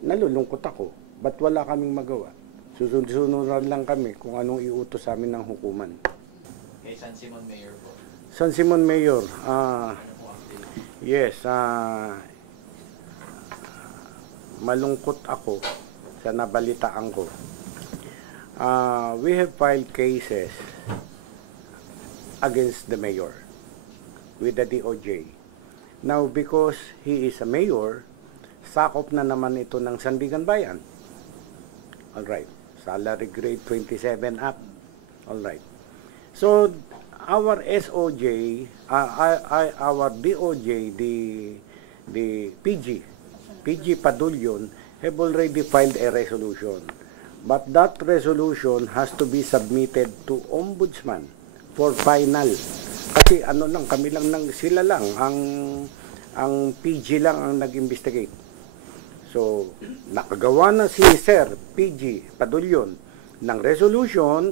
nalulungkot ako. Ba't wala kaming magawa? Susunod lang kami kung anong iutos sa amin ng hukuman. Kay San Simon Mayor po. San Simon Mayor, Ano po update? yes, malungkot ako sa nabalitaan ko. We have filed cases against the mayor with the DOJ. Now, because he is a mayor, sakop na naman ito ng Sandigan Bayan. Alright. Salary grade 27 up. Alright. So, our SOJ, our DOJ, the PG Padulyon, have already filed a resolution. But that resolution has to be submitted to Ombudsman for final. Kasi ano lang, kami lang, sila lang, ang PG lang ang nag-investigate. So, nakagawa na si Sir PG Padulyon ng resolution,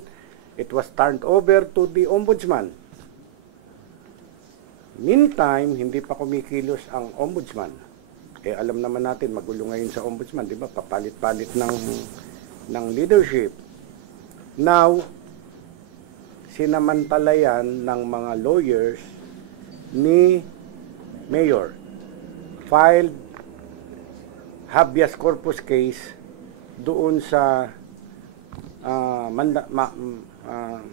it was turned over to the Ombudsman. Meantime, hindi pa kumikilos ang Ombudsman. Eh, alam naman natin, magulo ngayon sa Ombudsman, di ba? Papalit-palit ng leadership. Now, sinamantalayan ng mga lawyers ni Mayor filed habeas corpus case doon sa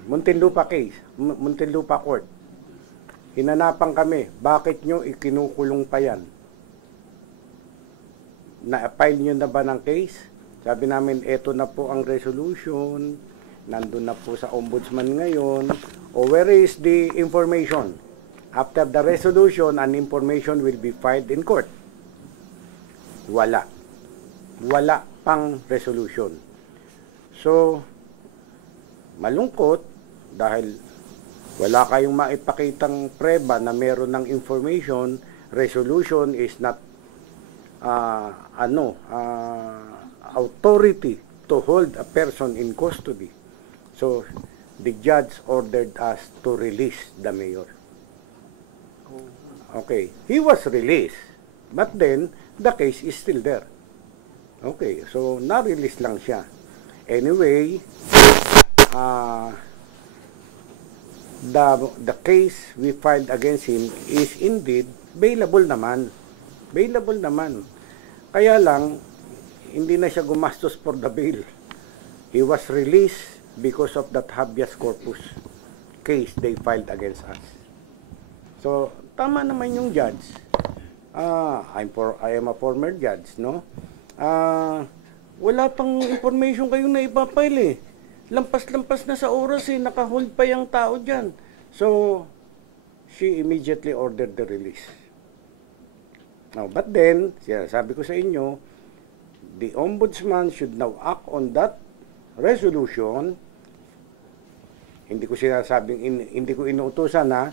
Muntinlupa case, Muntinlupa Court. Hinanapan kami, bakit nyo ikinukulong pa yan? Na-file nyo na ba ng case? Sabi namin, eto na po ang resolution, nandun na po sa Ombudsman ngayon, o where is the information? After the resolution, an information will be filed in court. Wala. Wala pang resolution. So, malungkot dahil wala kayong maipakitang preba na meron ng information, resolution is not authority to hold a person in custody. So, the judge ordered us to release the mayor. Okay, he was released, but then the case is still there. Okay, so na-release lang siya. Anyway, the case we filed against him is indeed bailable naman. Bailable naman. Kaya lang, hindi na siya gumastos for the bail. He was released because of that habeas corpus case they filed against us. So, tama naman yung judge. I am a former judge, no? Wala pang information kayong naipapile eh. Lampas-lampas na sa oras eh, naka-hold pa yung tao dyan. So, she immediately ordered the release. Now, but then, sabi ko sa inyo, the Ombudsman should now act on that resolution. Hindi ko sinasabing, hindi ko inuutosan na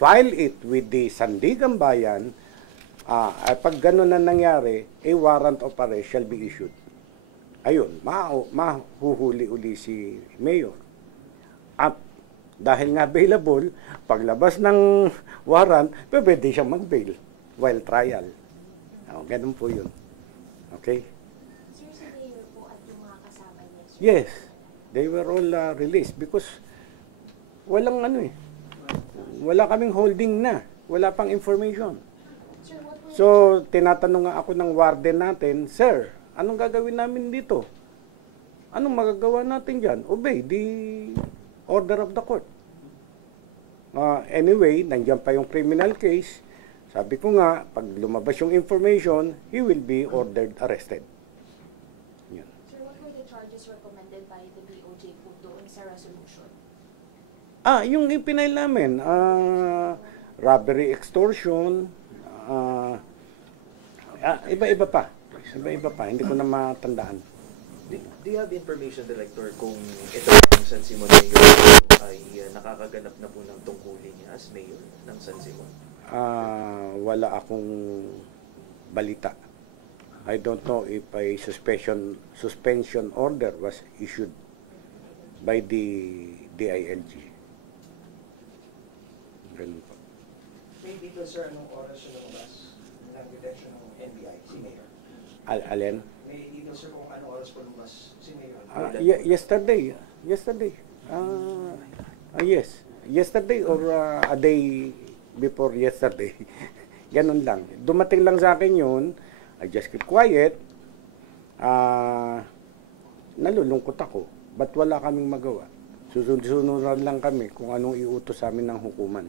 file it with the Sandigan Bayan. Pag gano'n na nangyari, a warrant of arrest shall be issued. Ayun, mahuhuli uli si Mayor. At dahil nga available, paglabas ng warrant, pwede siyang mag-bail while trial. Ganun po yun. Okay? Sir, si Mayor po at yung mga kasama niya? Yes, they were all released because walang wala kaming holding na. Wala pang information. Sir, what will So, tinatanong nga ako ng warden natin, Sir, anong gagawin namin dito? Anong magagawa natin dyan? Obey the order of the court. Anyway, nandiyan pa yung criminal case. Sabi ko nga, pag lumabas yung information, he will be ordered arrested. Yan. Sir, what were the charges recommended by the DOJ po doon sa resolution? Yung ipinail namin, robbery, extortion, iba-iba pa. Iba-iba pa, hindi ko na matandaan. Do you have information, Director, kung ito yung San Simon Mayor ay nakakaganap na po ng tungkulin niya as Mayor ng San Simon? Wala akong balita. I don't know if a suspension order was issued by the DILG. Ganun po. May dito, sir, anong oras siya lumabas ng detection ng NBI, si Mayor? Alin? May details sir kung ano oras po lumabas si Mayor. Yesterday. Yes. Yesterday or a day before yesterday. Ganun lang. Dumating lang sa akin yun. I just keep quiet. Nalulungkot ako. Ba't wala kaming magawa? Susunod lang kami kung anong iutos sa amin ng hukuman.